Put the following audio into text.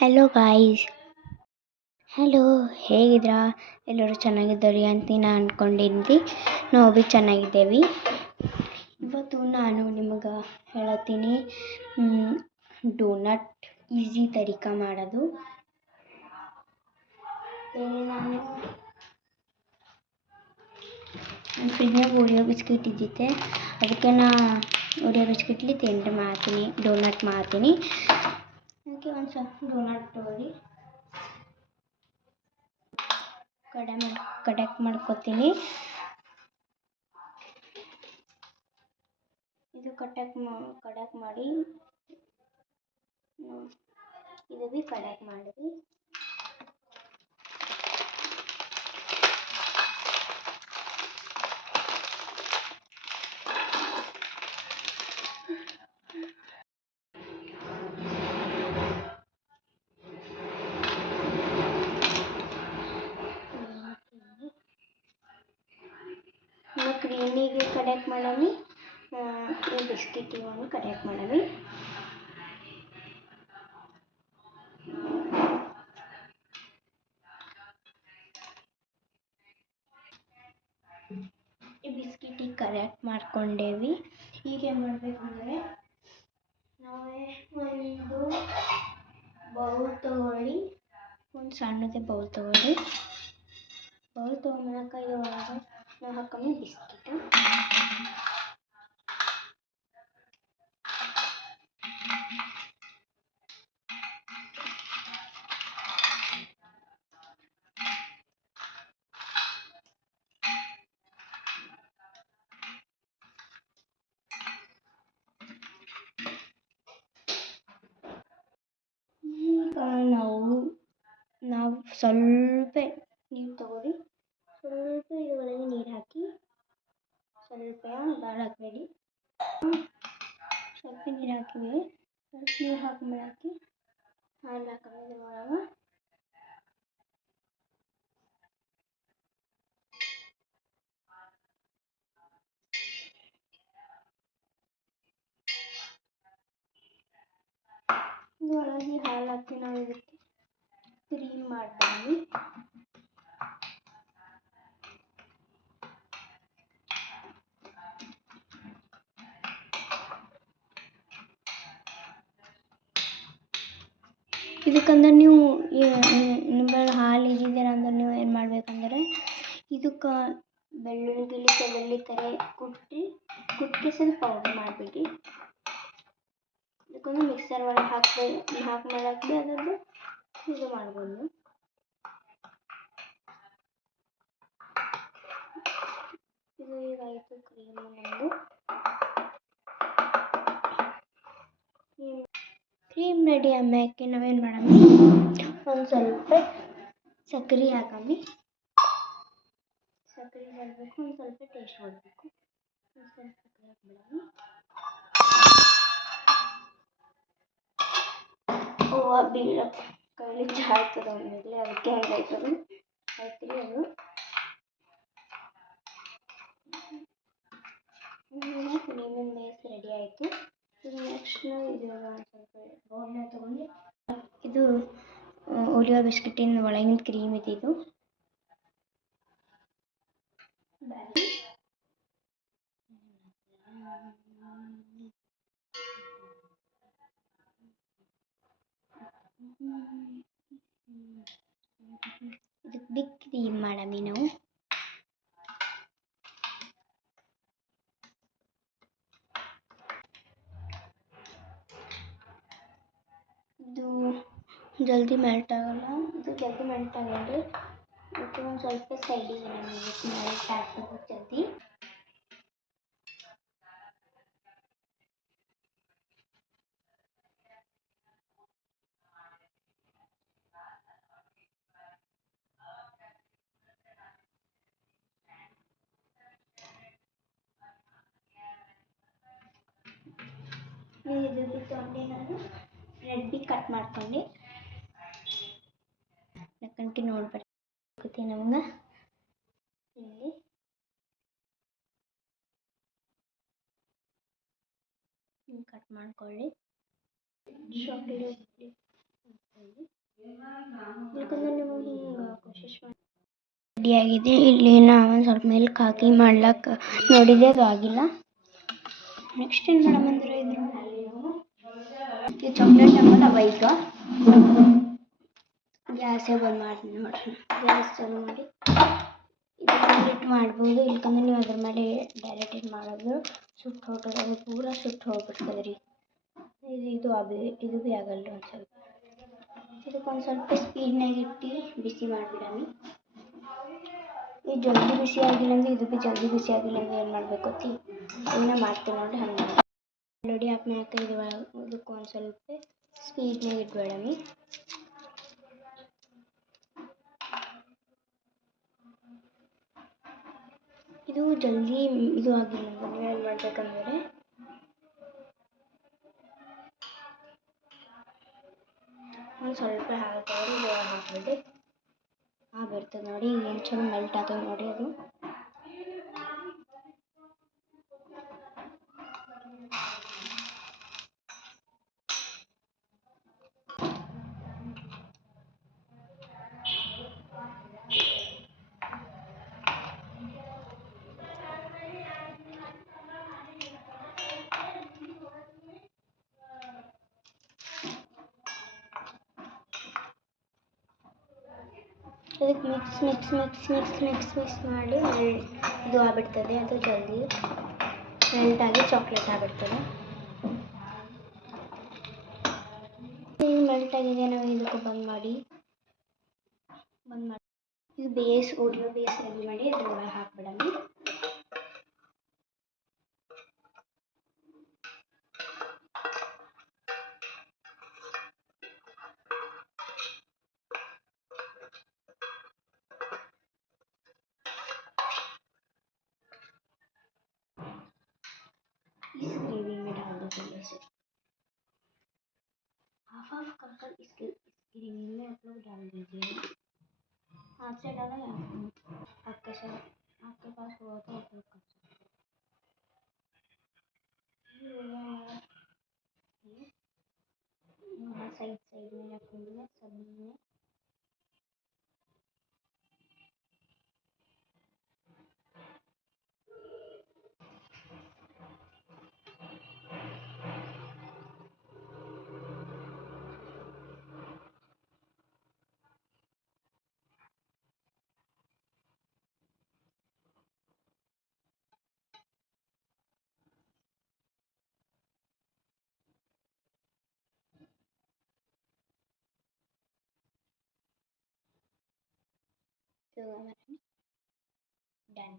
Hello guys hello ಹೇಗಿದ್ರಾ ಎಲ್ಲರೂ ಚೆನ್ನಾಗಿದ್ದೀರಿ ಅಂತ ನಾನು ಅಂದ್ಕೊಂಡಿದ್ವಿ ನಾವು ಭೀ ಚೆನ್ನಾಗಿದ್ದೇವೆ. ಇವತ್ತು ನಾನು ನಿಮಗೆ ಹೇಳತ್ತೀನಿ ಡೋನಟ್ ಈಸಿ ತರೀಕ ಮಾಡೋದು. ನಾನು ಫ್ರಿಜ್ನಾಗ ಓರಿಯೋ ಬಿಸ್ಕಿಟ್ ಇದ್ದಿತ್ತೆ ಅದಕ್ಕೆ ನಾ ಓರಿಯೋ ಬಿಸ್ಕಿಟ್ಲಿ ತಿಂಡಿ ಮಾಡ್ತೀನಿ ಡೋನಟ್ ಮಾಡ್ತೀನಿ. ಅದಕ್ಕೆ ಒಂದು ಸ್ವಲ್ಪ ಡೋನಟ್ ತೊಗೊಳ್ಳಿ. ಕಡೆ ಮಾಡಿ ಕಡಕ್ ಮಾಡ್ಕೊತೀನಿ. ಇದು ಕಟಕ್ ಕಡಕ್ ಮಾಡಿ. ಇದು ಭೀ ಕಡಕ್ ಮಾಡಿರಿ ನಾವು ಕ್ರೀಮಿಗೆ ಕಡೆಕ್ಟ್ ಮಾಡಮಿ ಈ ಬಿಸ್ಕಿಟ್ ಇವನು ಕಡೆಕ್ಟ್ ಮಾಡಮಿ. ಈ ಬಿಸ್ಕಿಟಿಗೆ ಕರೆಕ್ಟ್ ಮಾಡ್ಕೊಂಡೇವಿ. ಈಗ ಏನು ಮಾಡಬೇಕಂದ್ರೆ ನಾವೇ ಒಂದು ಬೌಲ್ ತಗೊಳ್ಳಿ. ಒಂದು ಸಣ್ಣದೇ ಬೌಲ್ ತಗೊಳ್ಳಿ. ಬೌಲ್ ತೊಗೊಂಡಾಕ ಇದ್ರೊಳಗೆ ನಾವು ಹಾಕಮ್ಮಿ ಬಿಸ್ಕಿಟ್ ಈಗ ನಾವು ನಾವು ಸ್ವಲ್ಪ ನೀರು ತಗೊಳ್ಳಿ ಸ್ವಲ್ಪ ಇದರೊಳಗೆ ನೀರು ಹಾಕಿ ಸ್ವಲ್ಪ ಭಾಳ ಹಾಕಬೇಡಿ ಸ್ವಲ್ಪ ನೀರು ಹಾಕಿವಿ ಸ್ವಲ್ಪ ನೀರು ಹಾಕಿದ್ಮೇಲೆ ಹಾಕಿ, ಹಾಲು ಹಾಕಬೇಕು ಒಳಗೆ ಒಳಗೆ ಹಾಲು ಹಾಕಿ ನಾವು ಇದಕ್ಕೆ ಕ್ರೀಮ್ ಮಾಡ್ತೀವಿ. ಇದಕ್ಕಂದ್ರೆ ನೀವು ನಿಂಬಳಿ ಹಾಲು ಇದ್ದಿದ್ದೀರ ಅಂದ್ರೆ ನೀವು ಏನು ಮಾಡ್ಬೇಕಂದ್ರೆ ಇದಕ್ಕೆ ಬೆಳ್ಳುಳ್ಳಿ ಗಿಳ್ಳಿ ಬೆಳ್ಳುಳ್ಳಿ ಥರ ಕುಟ್ಟಿ ಕುಟ್ಟಿ ಸ್ವಲ್ಪ ಪೌಡ್ರ್ ಮಾಡಿಬಿಡಿ. ಇದಕ್ಕೊಂದು ಮಿಕ್ಸರ್ ಒಳಗೆ ಹಾಕಿ ಹಾಕಿ ಮಾಡಕ್ಕೆ ಅದನ್ನು ಇದು ಮಾಡ್ಬೋದು ಇದು ಈಗ ಆಯಿತು ಕ್ರೀಮ್ ನಮ್ಮದು ಕ್ರೀಮ್ ರೆಡಿ ಆಮ್ಯಾಕೆ ನಾವೇನು ಮಾಡಮ್ಮಿ? ಒಂದು ಸ್ವಲ್ಪ ಸಕ್ರೆ ಹಾಕಮ್ಮಿ. ಸಕ್ರೆ ಹಾಕಬೇಕು, ಒಂದು ಸ್ವಲ್ಪ ಟೇಸ್ಟ್ ಮಾಡಬೇಕು ಒಂದು ಸ್ವಲ್ಪ ಸಕ್ರೆ ಹಾಕ್ಬಿಡಮ್ಮಿ. ಹೂವು ಬೀಳ ಕೈಲಿ ಜಾರ್ತದ ಒಮ್ಮೆಲೆ ಅದಕ್ಕೆ ಹಂಗಾಯ್ತದು ಆಯ್ತು ರೀ ಅದು ಕ್ರೀಮಿನ ಬೇಸ್ ರೆಡಿ ಆಯಿತು ಈಗ ನೆಕ್ಸ್ಟ್ ಇದು ಒಂದು ಸ್ವಲ್ಪ ಬೌಲ್ನ ತೊಗೊಂಡು ಇದು ಓರಿಯೋ ಬಿಸ್ಕಿಟಿನ ಒಳಗಿನ ಕ್ರೀಮ್ ಇದ್ದಿದ್ದು ಇದಕ್ಕೆ ಬಿಗ್ ಕ್ರೀಮ್ ಮಾಡಮ್ಮಿ ನಾವು ಇದು ಜಲ್ದಿ ಮೆಲ್ಟ್ ಆಗಲ್ಲ ಇದು ಜಲ್ದಿ ಮೆಲ್ಟ್ ಆಗಲ್ಲ ಅದಕ್ಕೆ ಒಂದು ಸ್ವಲ್ಪ ಸೈಡಿಗೆ ಮೆಲ್ಟ್ ಆಗ್ತದೆ ಜಲ್ದಿ. ಇದು ತೊಗೊಂಡು ನಾನು. ರೆಡ್ ಬಿ ಕಟ್ ಮಾಡ್ಕೊಂಡು. ಗಂಟೆ ನೋಡ್ಬಾರ್ದು ನಮ್ಗೆ. ಇಲ್ಲಿ. ಕಟ್ ಮಾಡ್ಕೊಳ್ಳಿ. ಚಾಕ್ಲೇಟ್ ಯಾಕಂದ್ರೆ ನಿಮಗೆ ಹಿಂಗೆ ಕೋಶಿಶ್ ಮಾಡಿ. ರೆಡಿಯಾಗಿದೆ ಇಲ್ಲಿ ನಾವು ಸ್ವಲ್ಪ ಮಿಲ್ಕ್ ಹಾಕಿ ಮಾಡ್ಲಕ್ಕೆ ನೋಡಿದೆ ಅದು ಆಗಿಲ್ಲ. ನೆಕ್ಸ್ಟ್ ಏನು ಮಾಡಮಂದ್ರೆ ಇದ್ರು ಚಾಕ್ಲೇಟ್ ಎಂಬುದು ಅವ ಈಗ. ಗ್ಯಾಸೇ ಬಂದ್ ಮಾಡಿ, ನೋಡ್ರಿ, ಗ್ಯಾಸ್ ಚಾಲು ಮಾಡಿ. ಇಟ್ಟು ಮಾಡ್ಬೋದು. ಇಲ್ಕಂದ್ರೆ ನೀವು ಅದ್ರ ಮೇಲೆ ಡೈರೆಕ್ಟ್ ಇದು ಮಾಡೋದು. ಸುಟ್ಟು ಹೋಗ್ತದೆ ಅದು ಪೂರ ಸುಟ್ಟು ಹೋಗ್ಬಿಡ್ತದೆ ರೀ ಇದು ಇದು ಆಗಿ ಇದು ಭೀ ಆಗಲ್ಲ ಒಂದು ಸ್ವಲ್ಪ. ಇದಕ್ಕೊಂದು ಸ್ವಲ್ಪ ಸ್ಪೀಡ್ನಾಗ ಇಟ್ಟು ಬಿಸಿ ಮಾಡಿಬಿಡಮಿ ಈ ಜಲ್ದಿ ಬಿಸಿ ಆಗಿಲ್ಲ ಅಂದ್ರೆ ಇದು ಭೀ ಜಲ್ದಿ ಬಿಸಿ ಆಗಿಲ್ಲ ಅಂದ್ರೆ ಏನು ಮಾಡಬೇಕು ಗೊತ್ತಿ ಇದನ್ನ ಮಾಡ್ತೀನಿ ನೋಡಿ ಹಂಗೆ ನೋಡಿ ಹಾಕ್ಮ್ಯಾಕ ಇದು ಇದಕ್ಕೆ ಒಂದು ಸ್ವಲ್ಪ ಸ್ಪೀಡ್ನಾಗ ಇಟ್ಬೇಡಮಿ ಇದು ಜಲ್ದಿ ಇದು ಆಗಿಲ್ಲ ಅಂದ್ರೆ ನೀವು ಏನು ಮಾಡಬೇಕಂದ್ರೆ ಒಂದು ಸ್ವಲ್ಪ ಹಾಕಿ ಹಾಕ್ಬಿಟ್ಟು ಹಾಂ ಬರ್ತದೆ ನೋಡಿ ಏನು ಚಲೋ ಮೆಲ್ಟ್ ಆಗ್ತದೆ ನೋಡಿ ಅದು. ಇದಕ್ಕೆ mix mix mix mix mix mix ಮಾಡಿ ಇದು ಆಗ್ಬಿಡ್ತದೆ, ಅದು ಜಲ್ದಿ. ಮೆಲ್ಟಾಗಿ ಚಾಕ್ಲೇಟ್ ಆಗ್ಬಿಡ್ತದೆ. ಈಗ ಮೆಲ್ಟ್ ಆಗಿದೆ ನಾವು ಇದಕ್ಕೆ ಬಂದ್ ಮಾಡಿ. ಬಂದ್ ಮಾಡಿ. ಇದು ಬೇಸ್ ಓಡಿಯೋ ಬೇಸ್ ರೆಡಿ ಮಾಡಿ, ಅದ್ರೊಳಗೆ ಹಾಕ್ಬಿಡಮಿ में डाल दो से हाफ़ हाफ़ कर कर इसके इस ग्रेवी में आप लोग डाल दीजिए हाथ से डाला आपके साथ आपके पास हुआ तो आप लोग ke mana-mana dan